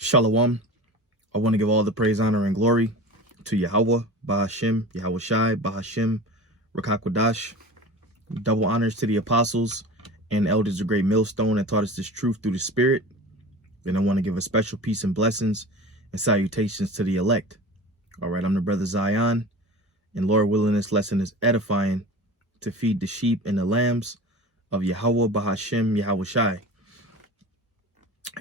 Shalom. I want to give all the praise, honor, and glory to Yahweh, Bahashim, Yahweh Shai, Bahashim, Rakakwadash. Double honors to the apostles and elders of Great Millstone that taught us this truth through the Spirit. And I want to give a special peace and blessings and salutations to the elect. All right, I'm the brother Zion, and Lord willing, this lesson is edifying to feed the sheep and the lambs of Yahweh, Bahashim, Yahweh Shai.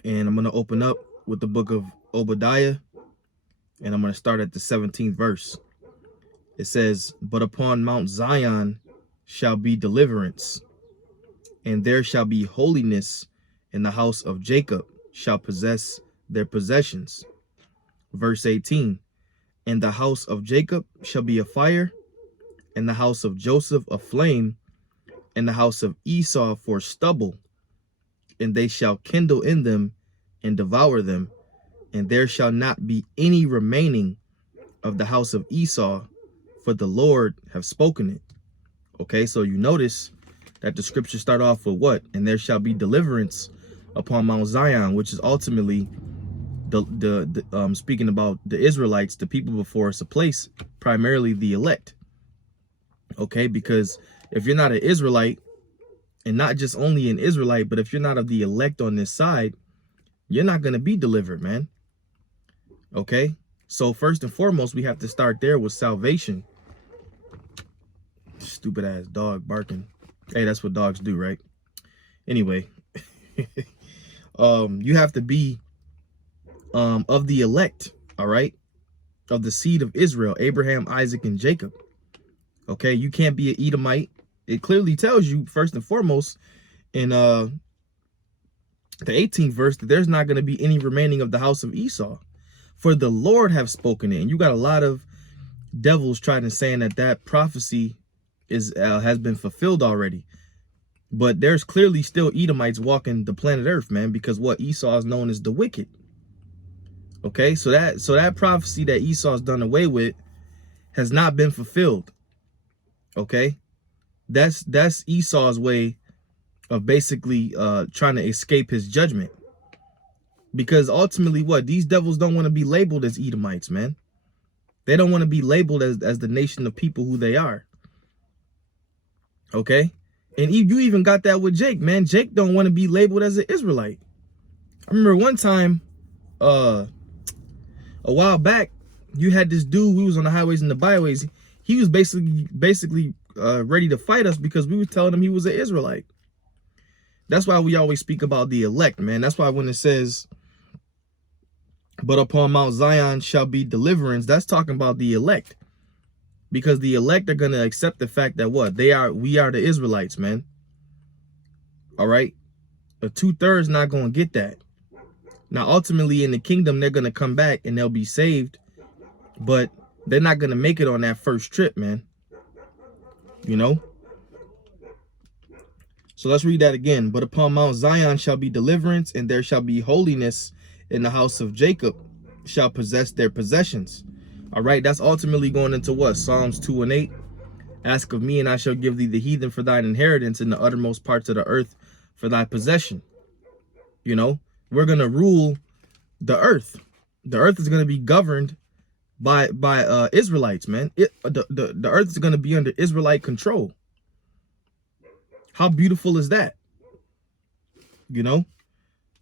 And I'm going to open up with the book of Obadiah, and I'm going to start at the 17th verse. It says, "But upon Mount Zion shall be deliverance, and there shall be holiness, and the house of Jacob shall possess their possessions." Verse 18, "And the house of Jacob shall be a fire, and the house of Joseph a flame, and the house of Esau for stubble, and they shall kindle in them and devour them, and there shall not be any remaining of the house of Esau, for the Lord have spoken it." Okay, so you notice that the scriptures start off with what? "And there shall be deliverance upon Mount Zion," which is ultimately the speaking about the Israelites, the people before us, a place, primarily the elect. Okay, because if you're not an Israelite, and not just only an Israelite, but if you're not of the elect on this side, you're not going to be delivered, man. Okay, so first and foremost, we have to start there with salvation. Stupid ass dog barking. Hey, that's what dogs do, right? Anyway, you have to be of the elect, all right, of the seed of Israel, Abraham, Isaac, and Jacob. Okay, you can't be an Edomite. It clearly tells you, first and foremost, in the 18th verse, that there's not going to be any remaining of the house of Esau, for the Lord have spoken it. And you got a lot of devils trying to saying that that prophecy is has been fulfilled already. But there's clearly still Edomites walking the planet Earth, man, because what? Esau is known as the wicked. Okay, so that prophecy that Esau's done away with has not been fulfilled. Okay, that's Esau's way of basically trying to escape his judgment. Because ultimately, what? These devils don't want to be labeled as Edomites, man. They don't want to be labeled as the nation of people who they are. Okay, and you even got that with Jake, man. Jake don't want to be labeled as an Israelite. I remember one time, a while back, you had this dude. We was on the highways and the byways. He was basically ready to fight us because we were telling him he was an Israelite. That's why we always speak about the elect, man. That's why when it says, "But upon Mount Zion shall be deliverance," that's talking about the elect. Because the elect are going to accept the fact that what? We are the Israelites, man. All right? A 2/3 not going to get that. Now, ultimately, in the kingdom, they're going to come back and they'll be saved. But they're not going to make it on that first trip, man. You know? So let's read that again. "But upon Mount Zion shall be deliverance, and there shall be holiness, in the house of Jacob shall possess their possessions." All right, that's ultimately going into what? Psalms 2:8. "Ask of me, and I shall give thee the heathen for thine inheritance, in the uttermost parts of the earth for thy possession." You know, we're going to rule the earth. The earth is going to be governed by Israelites, man. The earth is going to be under Israelite control. How beautiful is that? You know,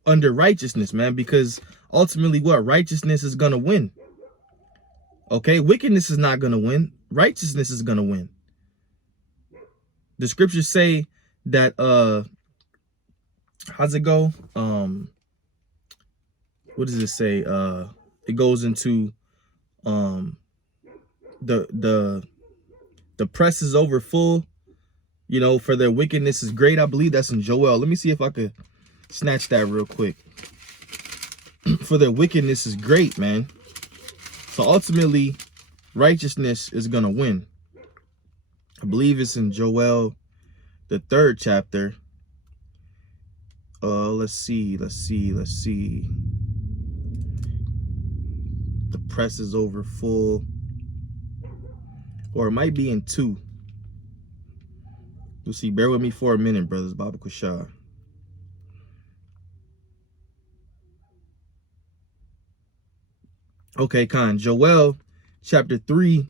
under righteousness, man, because ultimately what? Righteousness is going to win. Okay, wickedness is not going to win. Righteousness is going to win. The scriptures say that, how's it go? What does it say? It goes into, the press is over full, you know, for their wickedness is great. I believe that's in Joel. Let me see if I could snatch that real quick. For their wickedness is great, man. So ultimately, righteousness is going to win. I believe it's in Joel, the 3rd chapter. Let's see. The press is over full. Or it might be in 2. You'll see. Bear with me for a minute, brothers. Baba Kushah. Okay, Khan. Joel chapter 3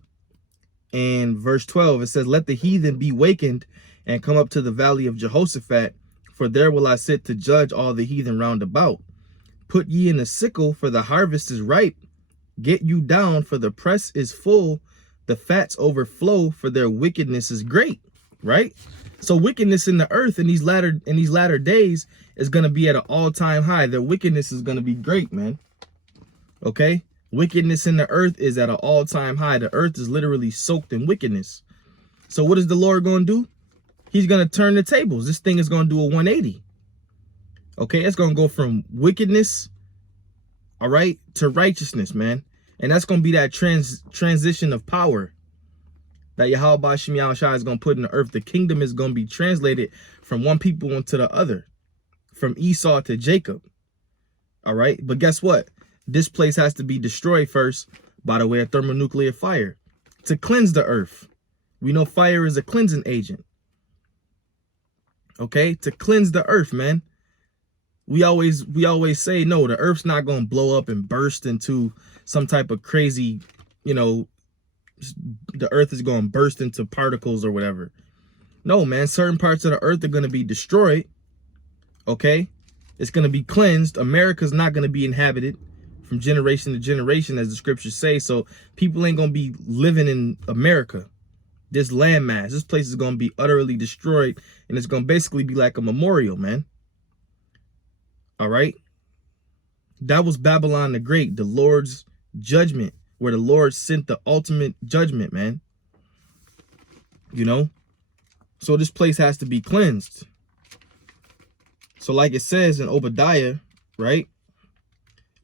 and verse 12. It says, let the heathen be wakened and come up to the valley of Jehoshaphat, for there will I sit to judge all the heathen round about. Put ye in the sickle, for the harvest is ripe. Get you down, for the press is full. The fats overflow, for their wickedness is great. Right? So wickedness in the earth in these latter days is going to be at an all-time high. Their wickedness is going to be great, man. Okay? Wickedness in the earth is at an all-time high. The earth is literally soaked in wickedness. So what is the Lord going to do? He's going to turn the tables. This thing is going to do a 180. Okay? It's going to go from wickedness, all right, to righteousness, man. And that's going to be that transition of power that Yahweh Bashim Yahushua is going to put in the earth. The kingdom is going to be translated from one people into the other, from Esau to Jacob. All right. But guess what? This place has to be destroyed first by the way of thermonuclear fire to cleanse the earth. We know fire is a cleansing agent. Okay. To cleanse the earth, man. We always say, no, the earth's not going to blow up and burst into some type of crazy, you know, the earth is going to burst into particles or whatever. No, man, certain parts of the earth are going to be destroyed. Okay. It's going to be cleansed. America's not going to be inhabited from generation to generation, as the scriptures say. So people ain't going to be living in America. This landmass, this place is going to be utterly destroyed. And it's going to basically be like a memorial, man. All right. That was Babylon the Great, the Lord's judgment, where the Lord sent the ultimate judgment, man. You know, so this place has to be cleansed. So like it says in Obadiah, right?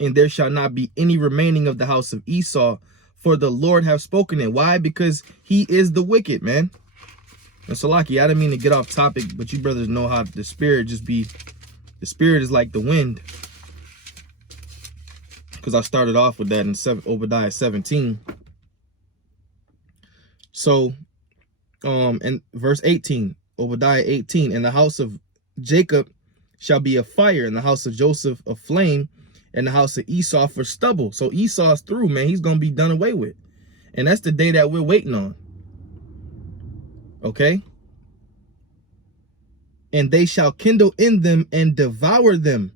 And there shall not be any remaining of the house of Esau, for the Lord have spoken it. Why? Because he is the wicked, man. And Salaki, I didn't mean to get off topic, but you brothers know how the spirit just be, the spirit is like the wind. Because I started off with that in Obadiah 17. So, in verse 18, Obadiah 18, and the house of Jacob shall be a fire, and the house of Joseph a flame, and the house of Esau for stubble. So Esau's through, man. He's going to be done away with. And that's the day that we're waiting on. Okay? And they shall kindle in them and devour them.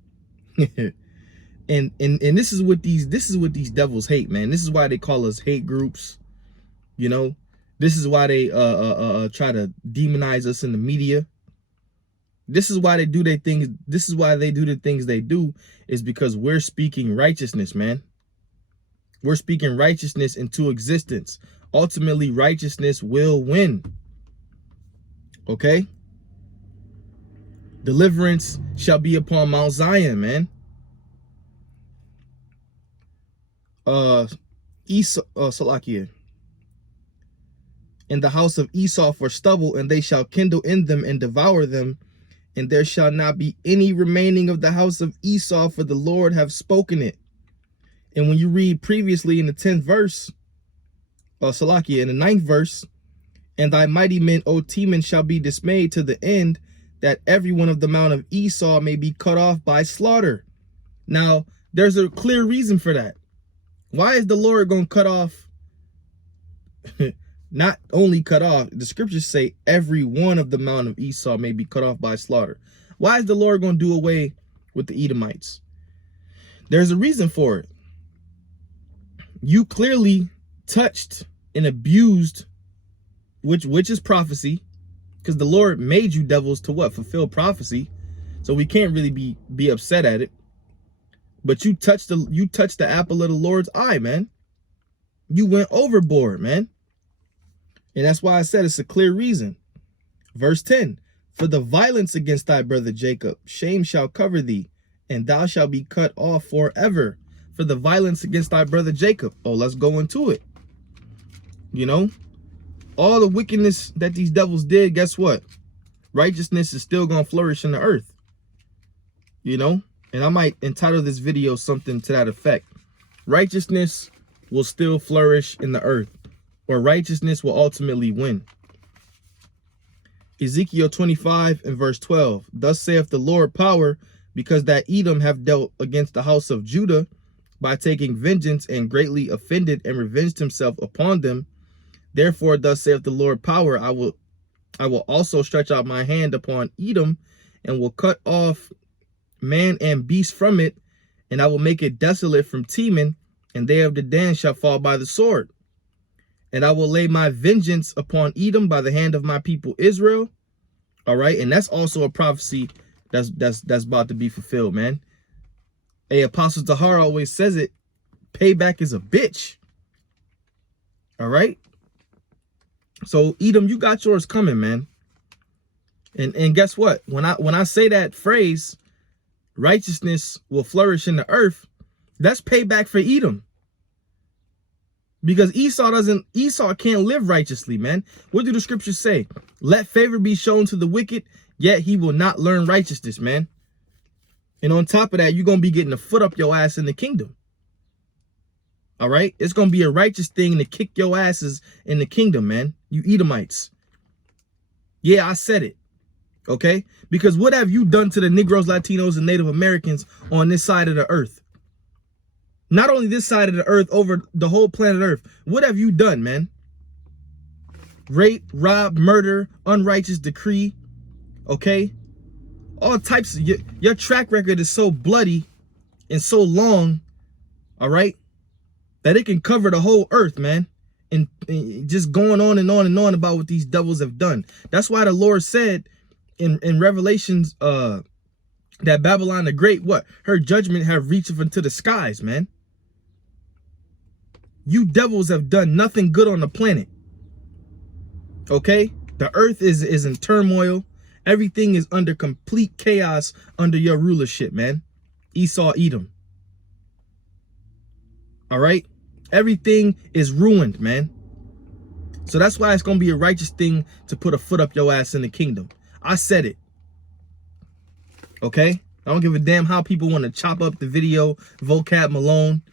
And this is what these devils hate, man. This is why they call us hate groups. You know, this is why they try to demonize us in the media. This is why they do their things. This is why they do the things they do, is because we're speaking righteousness, man. We're speaking righteousness into existence. Ultimately, righteousness will win. Okay? Deliverance shall be upon Mount Zion, man. Salakia. In the house of Esau for stubble, and they shall kindle in them and devour them, and there shall not be any remaining of the house of Esau, for the Lord have spoken it. And when you read previously in the 10th verse, Salakia, in the 9th verse, and thy mighty men, O Teman, shall be dismayed to the end that every one of the mount of Esau may be cut off by slaughter. Now, there's a clear reason for that. Why is the Lord going to cut off? Not only cut off, the scriptures say every one of the mount of Esau may be cut off by slaughter. Why is the Lord going to do away with the Edomites? There's a reason for it. You clearly touched and abused, which is prophecy, because the Lord made you devils to what? Fulfill prophecy. So we can't really be upset at it. But you touched the apple of the Lord's eye, man. You went overboard, man. And that's why I said it's a clear reason. Verse 10, for the violence against thy brother Jacob, shame shall cover thee, and thou shalt be cut off forever. For the violence against thy brother Jacob. Oh, let's go into it. You know, all the wickedness that these devils did, guess what? Righteousness is still going to flourish in the earth. You know, and I might entitle this video something to that effect. Righteousness will still flourish in the earth, or righteousness will ultimately win. Ezekiel 25 and verse 12. Thus saith the Lord power, because that Edom have dealt against the house of Judah, by taking vengeance, and greatly offended and revenged himself upon them. Therefore, thus saith the Lord power, I will also stretch out my hand upon Edom, and will cut off man and beast from it, and I will make it desolate from Teman, and they of Dedan shall fall by the sword. And I will lay my vengeance upon Edom by the hand of my people Israel. All right, and that's also a prophecy that's about to be fulfilled, man. Apostle Tahar always says it. Payback is a bitch. All right. So Edom, you got yours coming, man. And guess what? When I say that phrase, righteousness will flourish in the earth, that's payback for Edom. Because Esau can't live righteously, man. What do the scriptures say? Let favor be shown to the wicked, yet he will not learn righteousness, man. And on top of that, you're going to be getting a foot up your ass in the kingdom. All right? It's going to be a righteous thing to kick your asses in the kingdom, man. You Edomites. Yeah, I said it. Okay? Because what have you done to the Negroes, Latinos, and Native Americans on this side of the earth? Not only this side of the earth, over the whole planet Earth. What have you done, man? Rape, rob, murder, unrighteous decree. Okay? All types of... Your track record is so bloody and so long, all right, that it can cover the whole earth, man. And just going on and on and on about what these devils have done. That's why the Lord said in Revelations that Babylon the Great, what? Her judgment have reached up into the skies, man. You devils have done nothing good on the planet. Okay? The earth is in turmoil. Everything is under complete chaos under your rulership, man. Esau, Edom. All right? Everything is ruined, man. So that's why it's going to be a righteous thing to put a foot up your ass in the kingdom. I said it. Okay? I don't give a damn how people want to chop up the video, vocab Malone.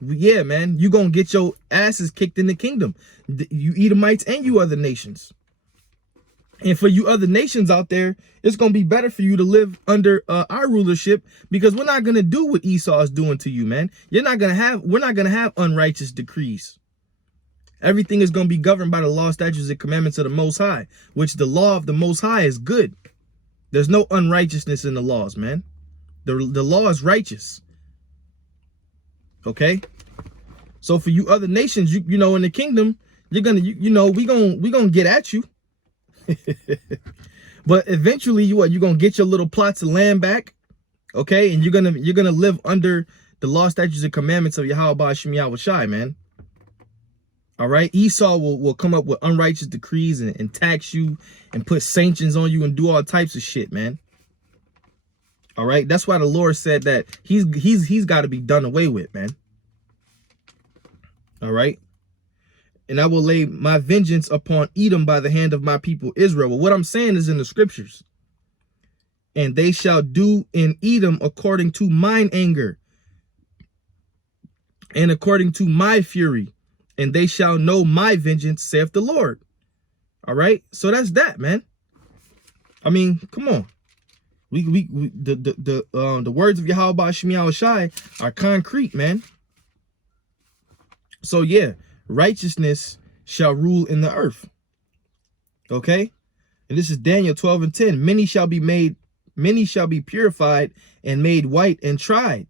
Yeah, man, you gonna get your asses kicked in the kingdom. You Edomites and you other nations. And for you other nations out there, it's gonna be better for you to live under our rulership, because we're not gonna do what Esau is doing to you, man. We're not gonna have unrighteous decrees. Everything is gonna be governed by the law, statutes, and commandments of the Most High, which the law of the Most High is good. There's no unrighteousness in the laws, man. The law is righteous. Okay? So for you other nations, you know, in the kingdom, you're gonna, we gonna get at you. But eventually, you're gonna get your little plots of land back, okay? And you're gonna live under the law, statutes, and commandments of Yahweh Ba'ashem Yahweh Shai, man. All right, Esau will come up with unrighteous decrees and tax you and put sanctions on you and do all types of shit, man. All right, that's why the Lord said that he's got to be done away with, man. All right. And I will lay my vengeance upon Edom by the hand of my people Israel. Well, what I'm saying is in the scriptures. And they shall do in Edom according to mine anger and according to my fury. And they shall know my vengeance, saith the Lord. All right. So that's that, man. I mean, come on. The words of Yahweh Ba'ashem Yahweh Shai are concrete, man. So yeah, righteousness shall rule in the earth. Okay? And this is Daniel 12:10. Many shall be purified and made white and tried,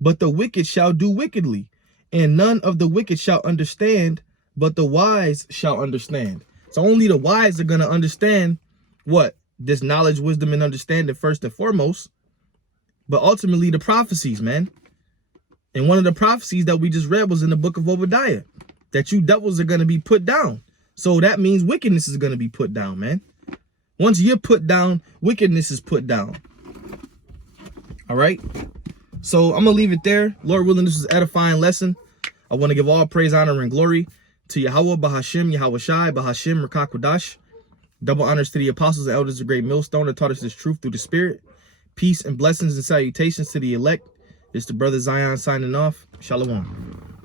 but the wicked shall do wickedly, and none of the wicked shall understand, but the wise shall understand. So only the wise are going to understand what? This knowledge, wisdom, and understanding first and foremost, but ultimately the prophecies, man. And one of the prophecies that we just read was in the book of Obadiah, that you devils are going to be put down. So that means wickedness is going to be put down, man. Once you're put down, wickedness is put down. All right. So I'm going to leave it there. Lord willing, this is an edifying lesson. I want to give all praise, honor, and glory to Yahweh Ba'ashem Yahweh Shai Ba'ashem Rakak Kodash. Double honors to the apostles and elders of Great Millstone that taught us this truth through the Spirit. Peace and blessings and salutations to the elect. It's the brother Zion signing off. Shalom.